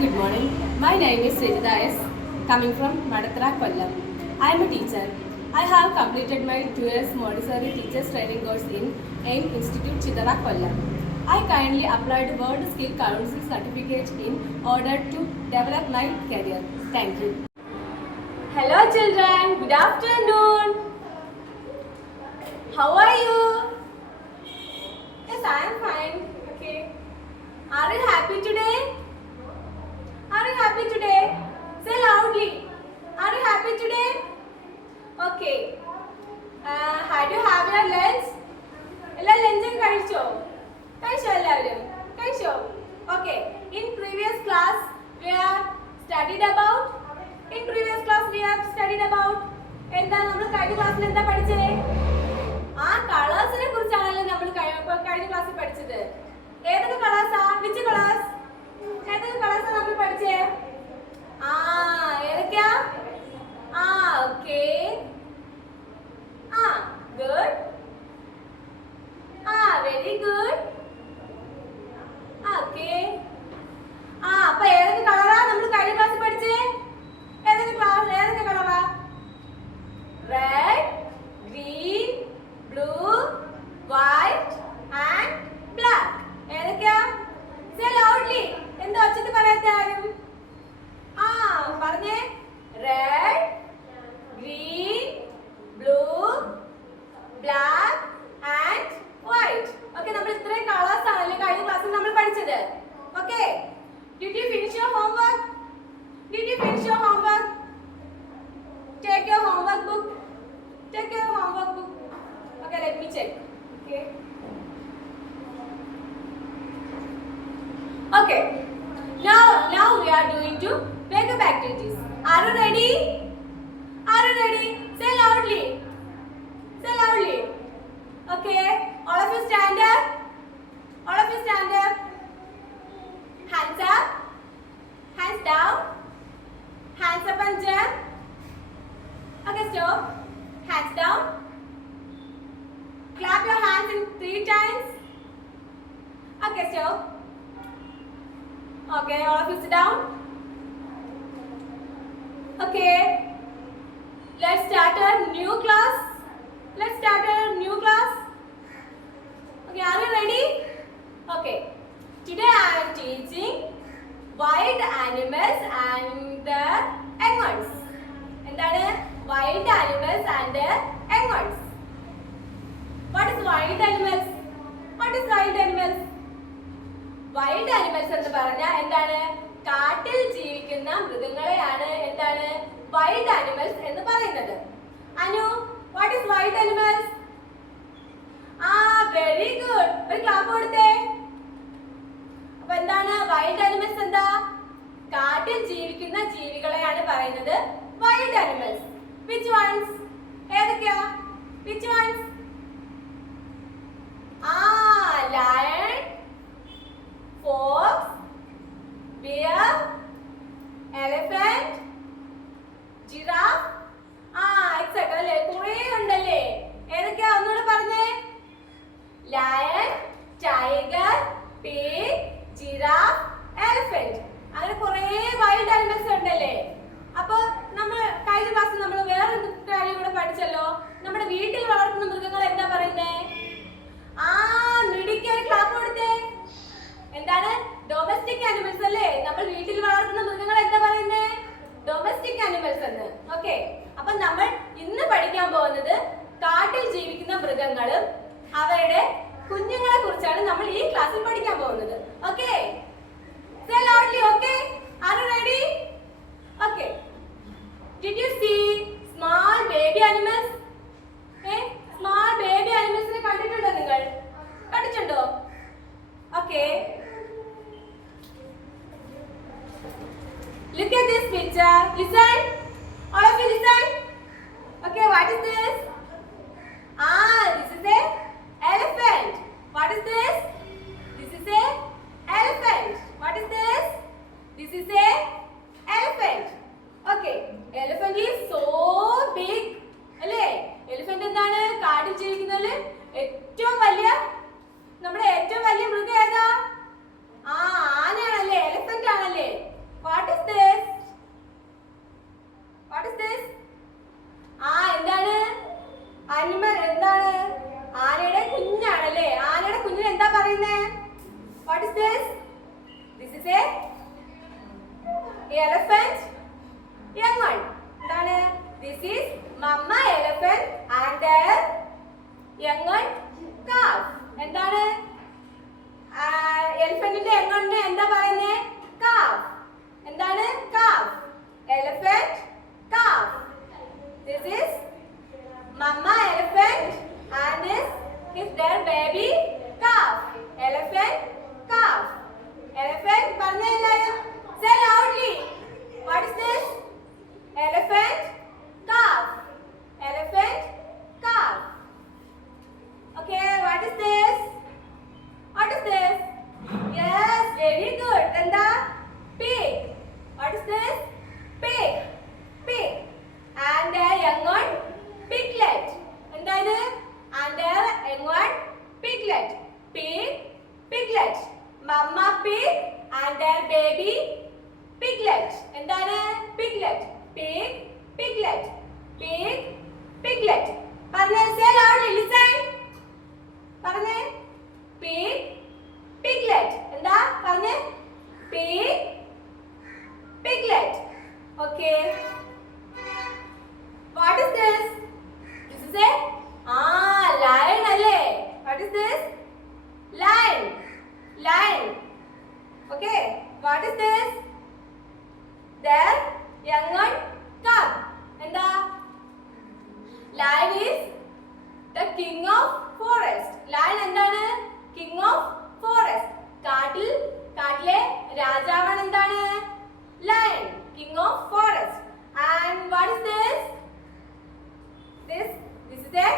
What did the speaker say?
good morning. My name is Sejida S. Coming from Madathara, Kollam. I am a teacher. I have completed my 2 years Montessori Teachers Training course in AIM Institute, Chidara, Kollam. I kindly applied World Skill Council certificate in order to develop my career. Thank you. Hello children, good afternoon. How are you? Yes, I am fine. Okay. Are you happy today? Are you happy today? Say loudly. Are you happy today? Okay. Had you have your lunch? Ella lunch കഴിച്ചോ? കഴിച്ചോ എല്ലാവരും? കഴിച്ചോ? Okay. In previous class we have studied about എന്താ നമ്മൾ കഴിഞ്ഞ ക്ലാസ്സിൽ എന്താ പഠിച്ചേ? ആ കളേഴ്സിനെ കുറിച്ചാണല്ലോ നമ്മൾ കഴിഞ്ഞ ക്ലാസ്സിൽ പഠിച്ചത്. ഏതൊക്കെ കളേഴ്സാ? which colors? ഏതൊക്കെ കളേഴ്സാ നമ്മൾ പഠിച്ചേ? ഏതൊക്കെയാ? Okay. good. very good. Okay. അപ്പോൾ ഏതൊക്കെ കളറാ നമ്മൾ കഴിഞ്ഞ ക്ലാസ്സിൽ പഠിച്ചേ? ഏതൊക്കെ കളറാ? red, green, blue, white and black. ഏതൊക്കെയാ? Say loudly. എന്താ ഒച്ചത്തിൽ പറയാത്ത ആരും? പറഞ്ഞേ. red, green, blue, black and white. Okay, നമ്മൾ ഇത്രയും കളേഴ്സ് ആണല്ലേ കഴിഞ്ഞ ക്ലാസ്സിൽ നമ്മൾ പഠിച്ചത്. Okay, did you finish your homework? Take your homework book. Okay, let me check. Okay, now we are doing to wake up activities. Are you ready? Say loudly. Okay, all of you stand up. Hands up, hands down, hands up and jump. Okay, stop. Hands down. Clap your hands in 3 times. Okay, stop. Okay, all of you sit down. Okay, let's start a new class. Okay, are you ready? Okay, today I am teaching wild animals and the young ones. എന്താണ്? Wild animals and the young ones. What is wild animals? Wild animals എന്ന് പറഞ്ഞാൽ എന്താണ്? കാട്ടിൽ ജീവിക്കുന്ന മൃഗങ്ങളെയാണ് എന്താണ് wild animals എന്ന് പറയുന്നത്. Anu, what is wild animals? very good. ഒരു ക്ലാപ്പ് കൊടുത്തേ. അപ്പോൾ എന്താണ് wild animals? എന്താ? കാട്ടിൽ ജീവിക്കുന്ന ജീവികളെയാണ് പറയുന്നത് wild animals. Which ones? ഏതൊക്കെയാ? Which ones? Lion, fox, bear, elephant, giraffe, etc. അല്ലേ? കുറേ ഉണ്ടല്ലേ? ഏതൊക്കെയാ? ഒന്നുകൂടെ പറഞ്ഞേ. Lion, tiger, pig, giraffe, elephant. അങ്ങനെ കുറേ wild animals ഉണ്ടല്ലേ? അപ്പോൾ നമ്മൾ കഴിഞ്ഞ ക്ലാസ്സിൽ നമ്മൾ വേറൊരു കാര്യം കൂടെ പഠിച്ചല്ലോ. നമ്മുടെ വീട്ടിൽ വളർത്തുന്ന മൃഗങ്ങൾ എന്താ പറയുന്നേ? മിടുക്കിയൊരു ക്ലാപ്പ് കൊടുത്തേ. എന്താണ്? ഡൊമസ്റ്റിക് ആനിമൽസ് അല്ലേ? നമ്മൾ വീട്ടിൽ വളർത്തുന്ന മൃഗങ്ങൾ എന്താ പറയുന്നേ? ഡൊമസ്റ്റിക് ആനിമൽസ് എന്ന്. ഓക്കെ, അപ്പൊ നമ്മൾ ഇന്ന് പഠിക്കാൻ പോകുന്നത് കാട്ടിൽ ജീവിക്കുന്ന മൃഗങ്ങളും അവരുടെ കുഞ്ഞുങ്ങളെ കുറിച്ചാണ് നമ്മൾ ഈ ക്ലാസ്സിൽ പഠിക്കാൻ പോകുന്നത്. Okay, say loudly. Okay, are you ready? Okay, did you see small baby animals? Small baby animals ne കണ്ടിട്ടുണ്ടോ നിങ്ങൾ? കണ്ടിട്ടുണ്ടോ? Okay, look at this picture. Listen, all of you listen. Okay, what is this? This is a elephant. What is this? This is a elephant. What is this? This is a elephant. Okay, elephant is so big. അല്ലേ? elephant എന്താണ്? കാട്ടിൽ ജീവിക്കുന്നതിൽ ഏറ്റവും വലിയ നമ്മുടെ ഏറ്റവും വലിയ മൃഗം ഏതാ? ആനയാണല്ലേ? elephant ആണല്ലേ? elephant, young one. എന്താണ്? This is mama elephant and their young one calf. എന്താണ്? എലിഫന്റിന്റെ young one നെ എന്താ പറയുന്നേ? Calf. എന്താണ്? Calf. Elephant, calf. This is mama elephant and this is their baby calf. Elephant, calf. Elephant പറഞ്ഞേ എല്ലാവരും. Say loudly. What is this? Elephant, calf. Elephant, calf. Okay, what is this? What is this? Yes, very good. Then pig. What is this? Pig. Pig. And their young one, piglet. എന്താണ്? And their young one, piglet. Pig, piglet. Mama pig and their baby piglet. എന്താണ്? Piglet. Pig, piglet. Pig, piglet. പറഞ്ഞേ, say loudly, listen. പറഞ്ഞേ. Pig, piglet. എന്താ? പറഞ്ഞേ. Pig, piglet. Okay. What is this? This is a lion അല്ലേ? What is this? Lion. Lion. Okay. What is this? Their young one cub. എന്താ? Lion is the king of forest. Lion എന്താണ്? King of forest. കാട്ടിലെ രാജാവാണ് എന്താണ്? Lion, king of forest. And what is this? This is a